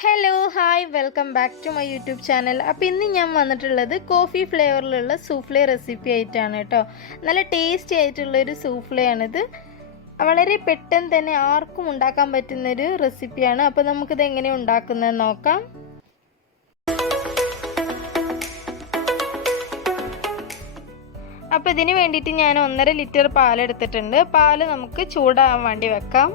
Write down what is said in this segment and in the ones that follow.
Hello hi welcome back to my YouTube channel. അപ്പോൾ ഇന്ന് ഞാൻ വന്നിട്ടുള്ളത് കോഫി ഫ്ലേവറിലുള്ള സൂഫ്ലെ റെസിപ്പി ആയിട്ടാണ് കേട്ടോ. നല്ല ടേസ്റ്റി ആയിട്ടുള്ളൊരു സൂഫ്ലെയാണിത്. വളരെ പെട്ടെന്ന് തന്നെ ആർക്കും ഉണ്ടാക്കാൻ പറ്റുന്നൊരു റെസിപ്പിയാണ്. അപ്പോൾ നമുക്കിത് എങ്ങനെയാണ് ഉണ്ടാക്കുന്നതെന്ന് നോക്കാം. അപ്പോൾ ഇതിന് വേണ്ടിയിട്ട് ഞാൻ 1.5 ലിറ്റർ പാലെടുത്തിട്ടുണ്ട്. പാല് നമുക്ക് ചൂടാകാൻ വേണ്ടി വെക്കാം.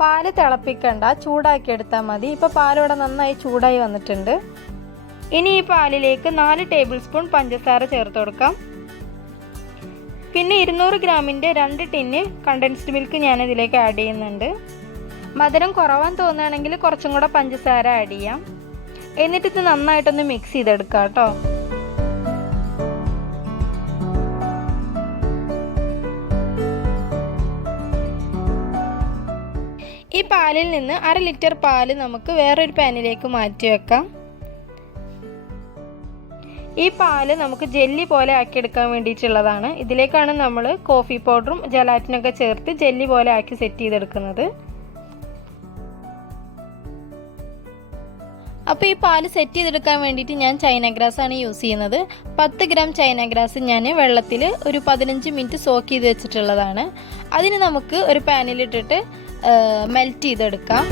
പാല് തിളപ്പിക്കണ്ട, ചൂടാക്കി എടുത്താൽ മതി. ഇപ്പോൾ പാലിവിടെ നന്നായി ചൂടായി വന്നിട്ടുണ്ട്. ഇനി ഈ പാലിലേക്ക് 4 ടേബിൾ സ്പൂൺ പഞ്ചസാര ചേർത്ത് കൊടുക്കാം. പിന്നെ 200 ഗ്രാമിൻ്റെ 2 ടിന്ന് കണ്ടൻസ്ഡ് മിൽക്ക് ഞാൻ ഇതിലേക്ക് ആഡ് ചെയ്യുന്നുണ്ട്. മധുരം കുറവാൻ തോന്നുകയാണെങ്കിൽ കുറച്ചും കൂടെ പഞ്ചസാര ആഡ് ചെയ്യാം. എന്നിട്ട് ഇത് നന്നായിട്ടൊന്ന് മിക്സ് ചെയ്തെടുക്കാം കേട്ടോ. ഈ പാലിൽ നിന്ന് 1/2 ലിറ്റർ പാല് നമുക്ക് വേറൊരു പാനിലേക്ക് മാറ്റി വെക്കാം. ഈ പാല് നമുക്ക് ജെല്ലി പോലെ ആക്കിയെടുക്കാൻ വേണ്ടിയിട്ടുള്ളതാണ്. ഇതിലേക്കാണ് നമ്മൾ കോഫി പൗഡറും ജലാറ്റിനൊക്കെ ചേർത്ത് ജെല്ലി പോലെ ആക്കി സെറ്റ് ചെയ്തെടുക്കുന്നത്. അപ്പോൾ ഈ പാല് സെറ്റ് ചെയ്തെടുക്കാൻ വേണ്ടിയിട്ട് ഞാൻ ചൈന ഗ്രാസ് ആണ് യൂസ് ചെയ്യുന്നത്. 10 ഗ്രാം ചൈന ഗ്രാസ് ഞാൻ വെള്ളത്തിൽ ഒരു 15 മിനിറ്റ് സോക്ക് ചെയ്ത് വെച്ചിട്ടുള്ളതാണ്. അതിന് നമുക്ക് ഒരു പാനിലിട്ടിട്ട് മെൽറ്റ് ചെയ്തെടുക്കാം.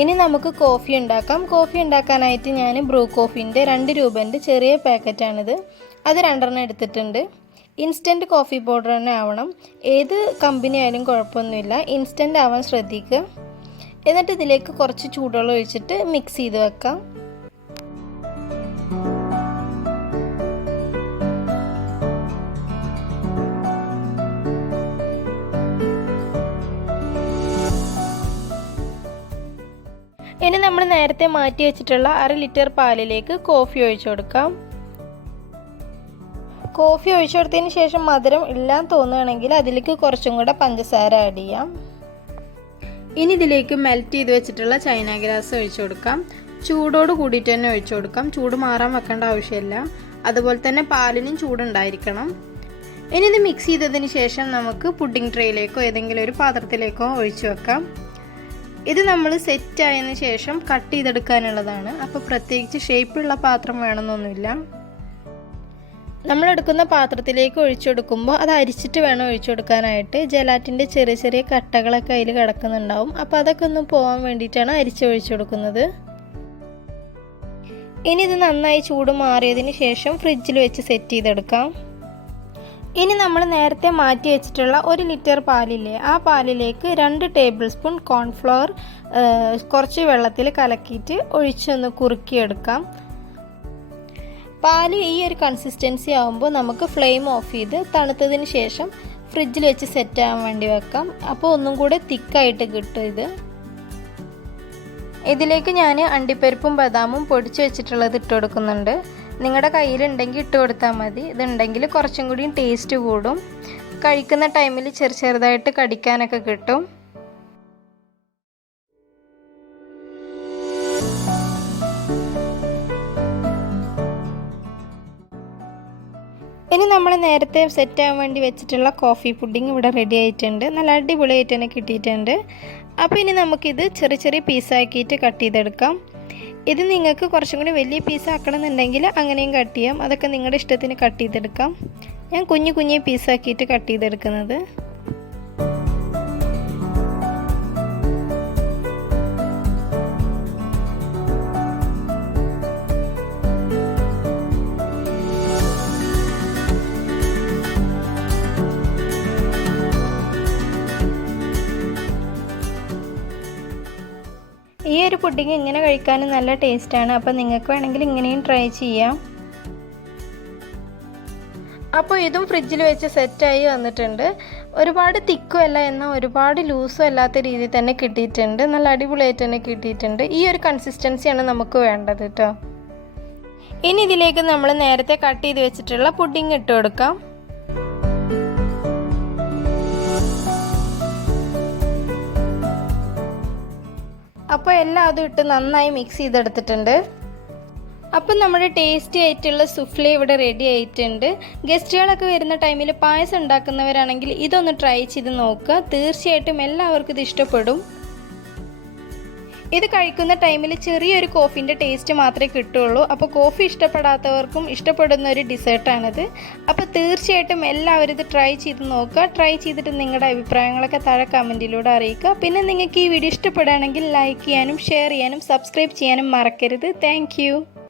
ഇനി നമുക്ക് കോഫി ഉണ്ടാക്കാം. കോഫി ഉണ്ടാക്കാനായിട്ട് ഞാൻ ബ്രൂ കോഫീൻ്റെ 2 രൂപൻ്റെ ചെറിയ പാക്കറ്റാണിത്. അത് 2 എടുത്തിട്ടുണ്ട്. ഇൻസ്റ്റൻറ്റ് കോഫി പൗഡർ തന്നെ ആവണം. ഏത് കമ്പനി ആയാലും കുഴപ്പമൊന്നുമില്ല, ഇൻസ്റ്റൻ്റ് ആവാൻ ശ്രദ്ധിക്കുക. എന്നിട്ട് ഇതിലേക്ക് കുറച്ച് ചൂടുവെള്ളം ഒഴിച്ചിട്ട് മിക്സ് ചെയ്ത് വെക്കാം. ഇനി നമ്മൾ നേരത്തെ മാറ്റി വെച്ചിട്ടുള്ള 1/2 ലിറ്റർ പാലിലേക്ക് കോഫി ഒഴിച്ചു കൊടുക്കാം. കോഫി ഒഴിച്ചു കൊടുത്തതിന് ശേഷം മധുരം ഇല്ലാന്ന് തോന്നുകയാണെങ്കിൽ അതിലേക്ക് കുറച്ചും കൂടെ പഞ്ചസാര ആഡ് ചെയ്യാം. ഇനി ഇതിലേക്ക് മെൽറ്റ് ചെയ്ത് വെച്ചിട്ടുള്ള ചൈന ഗ്രാസ് ഒഴിച്ചു കൊടുക്കാം. ചൂടോട് കൂടിയിട്ട് തന്നെ ഒഴിച്ചു കൊടുക്കാം. ചൂട് മാറാൻ വെക്കേണ്ട ആവശ്യമില്ല. അതുപോലെ തന്നെ പാലിനും ചൂടുണ്ടായിരിക്കണം. ഇനി ഇത് മിക്സ് ചെയ്തതിന് ശേഷം നമുക്ക് പുഡിംഗ് ട്രേയിലേക്കോ ഏതെങ്കിലും ഒരു പാത്രത്തിലേക്കോ ഒഴിച്ചു വെക്കാം. ഇത് നമ്മൾ സെറ്റ് ആയതിനു ശേഷം കട്ട് ചെയ്തെടുക്കാനുള്ളതാണ്. അപ്പോൾ പ്രത്യേകിച്ച് ഷേപ്പുള്ള പാത്രം വേണമെന്നൊന്നുമില്ല. നമ്മളെടുക്കുന്ന പാത്രത്തിലേക്ക് ഒഴിച്ചെടുക്കുമ്പോൾ അത് അരിച്ചിട്ട് വേണം ഒഴിച്ചു കൊടുക്കാനായിട്ട്. ജലാറ്റിൻ്റെ ചെറിയ ചെറിയ കട്ടകളൊക്കെ അതിൽ കിടക്കുന്നുണ്ടാവും. അപ്പോൾ അതൊക്കെ ഒന്ന് പോകാൻ വേണ്ടിയിട്ടാണ് ഒഴിച്ചു കൊടുക്കുന്നത്. ഇനി ഇത് നന്നായി ചൂട് മാറിയതിന് ശേഷം ഫ്രിഡ്ജിൽ വെച്ച് സെറ്റ് ചെയ്തെടുക്കാം. ഇനി നമ്മൾ നേരത്തെ മാറ്റി വെച്ചിട്ടുള്ള 1 ലിറ്റർ പാലില്ലേ, ആ പാലിലേക്ക് 2 ടേബിൾ സ്പൂൺ കോൺഫ്ലവർ കുറച്ച് വെള്ളത്തിൽ കലക്കിയിട്ട് ഒഴിച്ചൊന്ന് കുറുക്കിയെടുക്കാം. പാല് ഈ ഒരു കൺസിസ്റ്റൻസി ആകുമ്പോൾ നമുക്ക് ഫ്ലെയിം ഓഫ് ചെയ്ത് തണുത്തതിന് ശേഷം ഫ്രിഡ്ജിൽ വെച്ച് സെറ്റ് ആകാൻ വേണ്ടി വെക്കാം. അപ്പോൾ ഒന്നും കൂടെ തിക്കായിട്ട് കിട്ടും ഇത്. ഇതിലേക്ക് ഞാൻ അണ്ടിപ്പരിപ്പും ബദാമും പൊടിച്ച് വെച്ചിട്ടുള്ളത് ഇട്ട് കൊടുക്കുന്നുണ്ട്. നിങ്ങളുടെ കയ്യിലുണ്ടെങ്കിൽ ഇട്ട് കൊടുത്താൽ മതി. ഇതുണ്ടെങ്കിൽ കുറച്ചും കൂടി ടേസ്റ്റ് കൂടും. കഴിക്കുന്ന ടൈമിൽ ചെറുതായിട്ട് കടിക്കാനൊക്കെ കിട്ടും. ഇനി നമ്മൾ നേരത്തെ സെറ്റ് ആവാൻ വേണ്ടി വെച്ചിട്ടുള്ള കോഫി പുഡിംഗ് ഇവിടെ റെഡി ആയിട്ടുണ്ട്. നല്ല അടിപൊളിയായിട്ട് തന്നെ കിട്ടിയിട്ടുണ്ട്. അപ്പോൾ ഇനി നമുക്കിത് ചെറിയ പീസാക്കിയിട്ട് കട്ട് ചെയ്തെടുക്കാം. ഇത് നിങ്ങൾക്ക് കുറച്ചും കൂടി വലിയ പീസ് ആക്കണമെന്നുണ്ടെങ്കിൽ അങ്ങനെയും കട്ട് ചെയ്യാം. അതൊക്കെ നിങ്ങളുടെ ഇഷ്ടത്തിന് കട്ട് ചെയ്തെടുക്കാം. ഞാൻ കുഞ്ഞു പീസാക്കിയിട്ട് കട്ട് ചെയ്തെടുക്കുന്നത്. ഈ ഒരു പുഡിംഗ് ഇങ്ങനെ കഴിക്കാനും നല്ല ടേസ്റ്റാണ്. അപ്പോൾ നിങ്ങൾക്ക് വേണമെങ്കിൽ ഇങ്ങനെയും ട്രൈ ചെയ്യാം. അപ്പോൾ ഇതും ഫ്രിഡ്ജിൽ വെച്ച് സെറ്റായി വന്നിട്ടുണ്ട്. ഒരുപാട് തിക്കും അല്ല, എന്നാൽ ഒരുപാട് ലൂസും അല്ലാത്ത രീതിയിൽ തന്നെ കിട്ടിയിട്ടുണ്ട്. നല്ല അടിപൊളിയായിട്ട് തന്നെ കിട്ടിയിട്ടുണ്ട്. ഈ ഒരു കൺസിസ്റ്റൻസിയാണ് നമുക്ക് വേണ്ടത് കേട്ടോ. ഇനി ഇതിലേക്ക് നമ്മൾ നേരത്തെ കട്ട് ചെയ്ത് വെച്ചിട്ടുള്ള പുഡിംഗ് ഇട്ട് കൊടുക്കാം. അപ്പോൾ എല്ലാം അതും ഇട്ട് നന്നായി മിക്സ് ചെയ്തെടുത്തിട്ടുണ്ട്. അപ്പം നമ്മുടെ ടേസ്റ്റി ആയിട്ടുള്ള സുഫ്ലെ ഇവിടെ റെഡി ആയിട്ടുണ്ട്. ഗസ്റ്റുകളൊക്കെ വരുന്ന ടൈമിൽ പായസം ഉണ്ടാക്കുന്നവരാണെങ്കിൽ ഇതൊന്ന് ട്രൈ ചെയ്ത് നോക്കുക. തീർച്ചയായിട്ടും എല്ലാവർക്കും ഇത് ഇഷ്ടപ്പെടും. ഇത് കഴിക്കുന്ന ടൈമിൽ ചെറിയൊരു കോഫീൻ്റെ ടേസ്റ്റ് മാത്രമേ കിട്ടുള്ളൂ. അപ്പോൾ കോഫി ഇഷ്ടപ്പെടാത്തവർക്കും ഇഷ്ടപ്പെടുന്ന ഒരു ഡിസേർട്ടാണിത്. അപ്പോൾ തീർച്ചയായിട്ടും എല്ലാവരും ഇത് ട്രൈ ചെയ്ത് നോക്കുക. ട്രൈ ചെയ്തിട്ട് നിങ്ങളുടെ അഭിപ്രായങ്ങളൊക്കെ താഴെ കമൻറ്റിലൂടെ അറിയിക്കുക. പിന്നെ നിങ്ങൾക്ക് ഈ വീഡിയോ ഇഷ്ടപ്പെടുകയാണെങ്കിൽ ലൈക്ക് ചെയ്യാനും ഷെയർ ചെയ്യാനും സബ്സ്ക്രൈബ് ചെയ്യാനും മറക്കരുത്. താങ്ക്